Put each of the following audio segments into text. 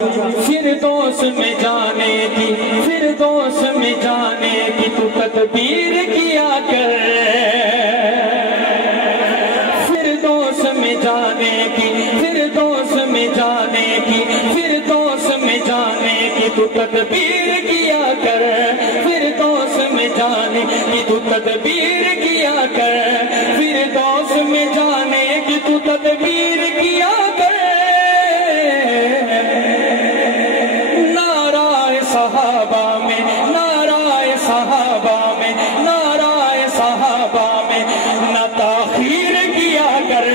فردوس میں جانے کی، فردوس میں جانے کی تو تدبیر کیا کر، فردوس میں جانے کی، فردوس میں جانے کی، فردوس میں جانے کی تو تدبیر کیا کر، فردوس میں جانے کی تو تدبیر کیا کر، فردوس میں جانے کی تو تدبیر کیا کر۔ صحابہ میں، نعرہ صحابہ میں، نعرہ صحابہ میں نہ تاخیر کیا کر۔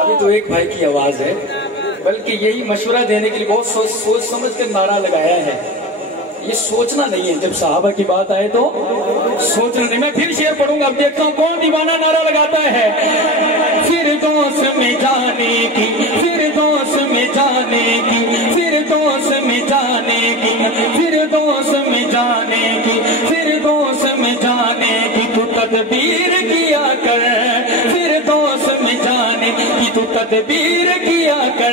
ابھی تو ایک بھائی کی آواز ہے، بلکہ یہی مشورہ دینے کے لیے بہت سوچ سمجھ کر نعرہ لگایا ہے۔ یہ سوچنا نہیں ہے، جب صحابہ کی بات آئے تو سوچنا نہیں۔ میں پھر شعر پڑھوں گا، اب دیکھتا ہوں کون دیوانہ نعرہ لگاتا ہے۔ فردوس میں جانے کی، فردوس میں جانے کی، فردوس میں جانے کی، فردوس میں جانے کی، فردوس میں جانے کی تو تدبیر کیا کر، فردوس میں جانے کی تو تدبیر کیا کر۔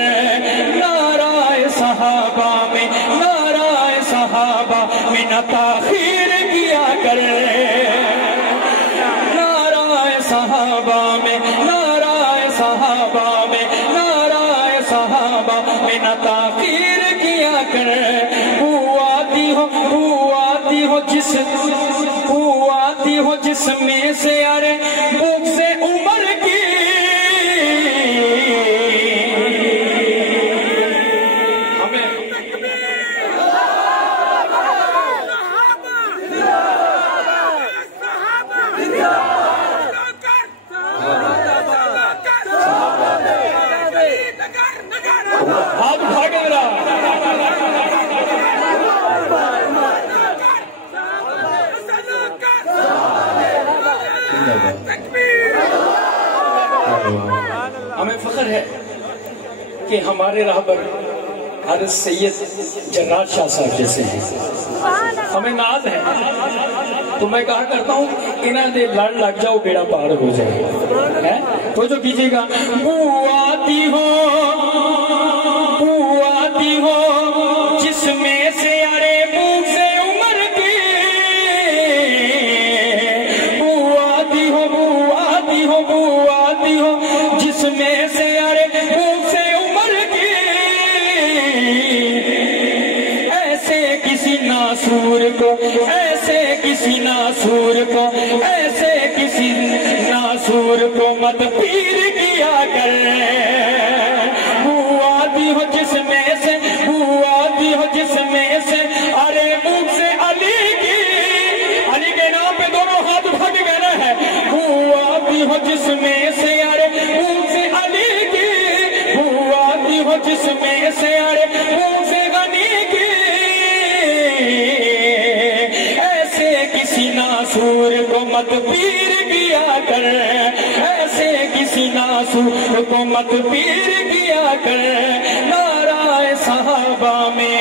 نعرہ صحابہ میں، نعرہ صحابہ میں نہ تاخیر کیا کر، نعرہ صحابہ میں، نعرہ صحابہ میں، نعرہ صحابہ میں نہ تاخیر کیا کر۔ آتی ہو جس میں سے ارے بھوک سے عمر کی، ہاتھ اٹھا کے میرا ہمیں فخر ہے کہ ہمارے راہبر حضرت سید جرار شاہ صاحب جیسے ہیں، ہمیں ناز ہے۔ تو میں کہا کرتا ہوں انہاں دے لڑ لگ جاؤ بیڑا پار ہو جائے، تو جو کیجیے گا۔ آتی ہو جس میں سے ارے بھوک سے عمر کی، آتی ہو جس میں سے ارے بھوک سے عمر کی، ایسے کسی ناسور کو، ایسے کسی ناسور کو، ایسے کسی ناسور کو مت پیر کیا کر۔ آتی ہو جس میں سے، آتی ہو جس میں سے ارے بھوک سے علی کی، علی کے نام پہ دونوں ہاتھ اٹھا کے کہنا ہے۔ آتی ہو جس میں سے ارے بھوک سے علی کی، آتی ہو جس میں سے ارے بھوک سے غنی کی، ایسے کسی ناسور کو مت پیر کیا کر، ایسے کسی ناسور کو مت پیر کیا کر۔ نعرہ صحابہ میں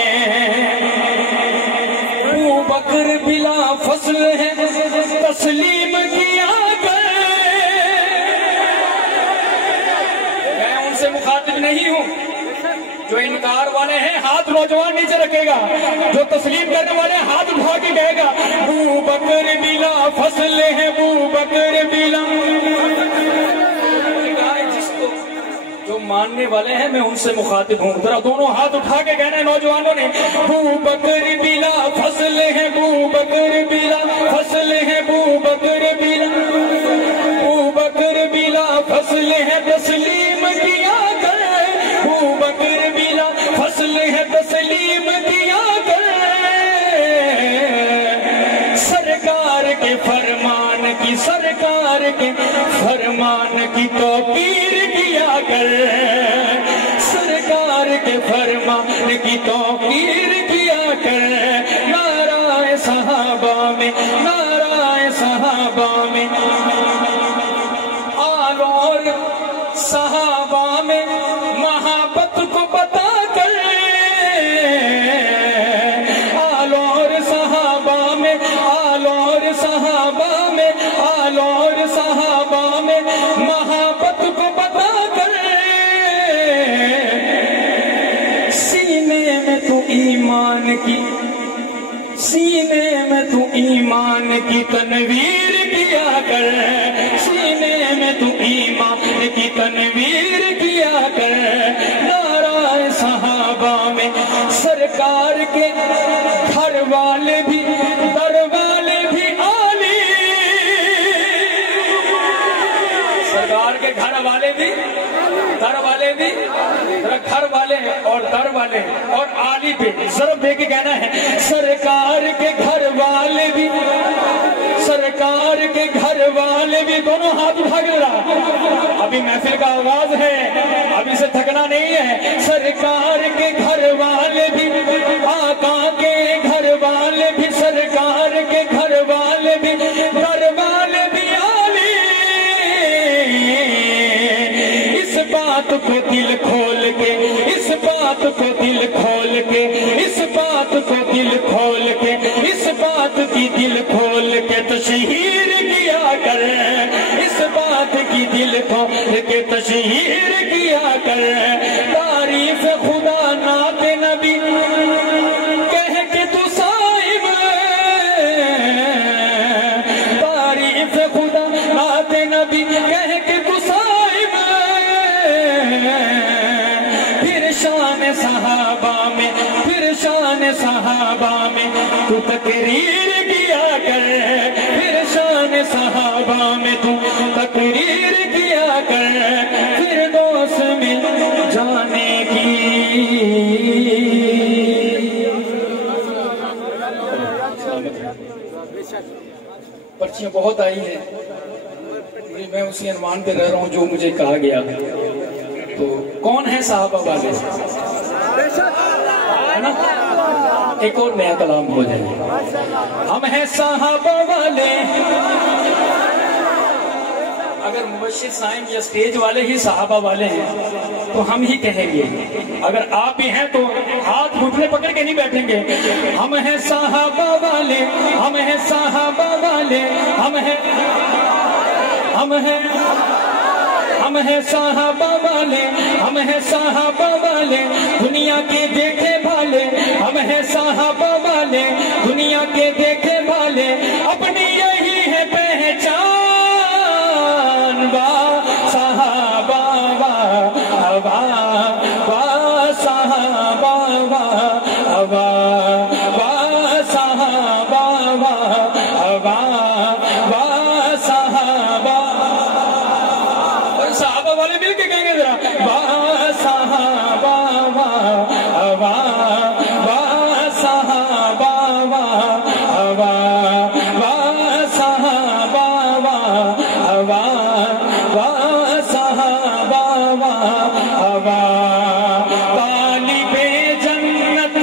ابو بکر بلا فصل ہے تسلیم کیا کر۔ میں ان سے مخاطب نہیں ہوں، جو انکار والے ہیں ہاتھ نوجوان نیچے رکھے گا، جو تسلیم کرنے والے ہیں ہاتھ اٹھا کے کہے گا ابو بکر بلا فصل ہے، ابو بکر بلا۔ جو ماننے والے ہیں میں ان سے مخاطب ہوں، ذرا دونوں ہاتھ اٹھا کے کہنا ہے نوجوانوں نے، ابو بکر بلا فصل ہے، ابو بکر بلا فصل ہے، ابو بکر بلا، ابو بکر بلا فصل ہے تسلیم کیا کر، ابو بکر بلا فصل ہے تسلیم کیا کر۔ سرکار کے فرمان کی، سرکار کے فرمان کی توقیر کیا کر، سرکار کے فرمان کی توقیر کیا کر۔ نعرہ صحابہ میں، نعرہ صحابہ میں، آل اور صحابہ میں محبت کو بتا کر، ایمان کی سینے میں تو ایمان کی تنویر کیا کر، سینے میں تو ایمان کی تنویر کیا کر، نعرہ صحابہ میں سرکار کے گھر والے بھی در والے بھی عالی، سرکار کے گھر والے بھی در والے بھی، گھر والے اور در والے اور عالی پہ ضرب دے کے کہنا ہے، سرکار کے گھر والے بھی، سرکار کے گھر والے بھی، دونوں ہاتھ اٹھا کے رہا، ابھی محفل کا آغاز ہے، ابھی سے تھکنا نہیں ہے، سرکار کے گھر والے بھی، آقا کے گھر والے بھی، سرکار کے گھر والے بھی، در والے بھی عالی، اس بات کو دل کھول کے، اس بات کو دل کھول کے، اس بات کو دل کھول کے، اس بات کی دل کھول کے تشہیر کیا کر، اس بات کی دل کھول کے تشہیر کیا کر، تعریف خدا نعت نبی کہہ کے تو صائب، تعریف خدا نعت نبی کہہ کے تو صائب، پھر شان صحابہ میں، پھر شان صحابہ میں تو تقریر کیا کر، پھر شان صحابہ میں تو تقریر کیا کر، پھر دوست مل جانے کی پرچیاں بہت آئی ہیں، میں اسی عنوان پہ رہ رہا ہوں جو مجھے کہا گیا، تو کون ہے صحابہ والے، ہے نا؟ ایک اور نیا کلام ہو جائے، ہم ہیں صحابہ والے، اگر مبشر صائم یا سٹیج والے ہی صحابہ والے ہیں تو ہم ہی کہیں گے، اگر آپ بھی ہیں تو ہاتھ گھٹنے پکڑ کے نہیں بیٹھیں گے، ہم ہیں صحابہ والے، ہم ہیں صحابہ والے، ہم ہیں صحابہ والے، ہم ہیں صحابہ والے، دنیا کے دیکھے بھالے، ہم ہیں صحابہ والے، دنیا کے دیکھے بھالے، اپنی یہی ہے پہچان، با صحابہ با با با صحابہ با با با صحابہ با با با صحابہ، صحابہ والے مل کے کہیں گے ذرا، با صحابہ با با با صحابہ با با با صحابہ با با با صحابہ با با، طالب جنت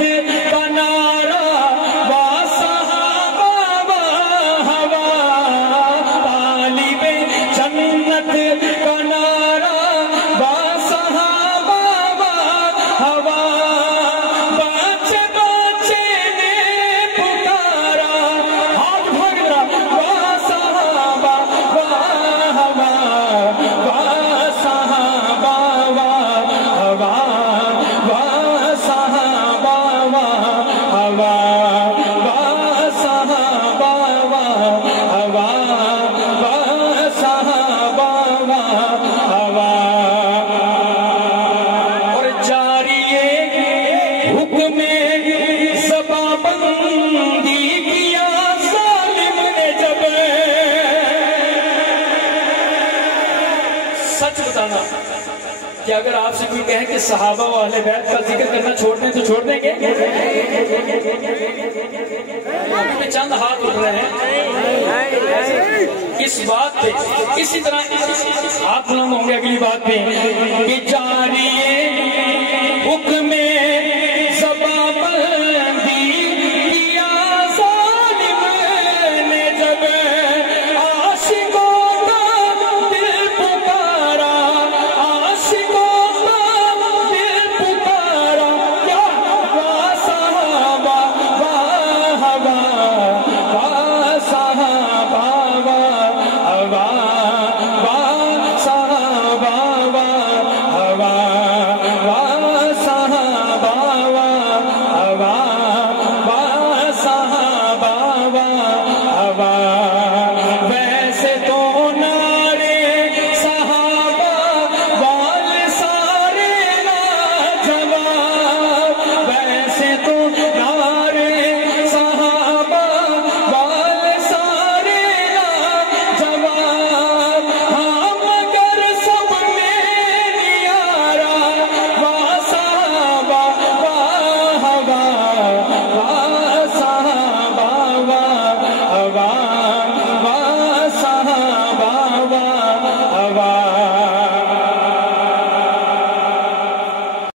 کا نعرہ با صحابہ با ہوا، طالب جنت کا نعرہ با صحابہ با ہوا، بچے بچے نے پکارا، ہاتھ بھاگ رہا، با صحابہ با ہوا، با صحابہ با ہوا، با صحابہ با ہوا، با صحابہ با ہوا، با صحابہ با ہوا، اور جاری حکم زباں بندی کیا ظالم نے جب، سچ بتانا کہ اگر آپ سے کوئی کہے کہ صحابہ و اہل بیت کا ذکر کرنا چھوڑ دیں تو چھوڑ دیں گے؟ ابھی میں چند ہاتھ اٹھ رہے ہیں اس بات پہ، اسی طرح ہاتھ بلند ہوں گے اگلی بات پہ کہ جاری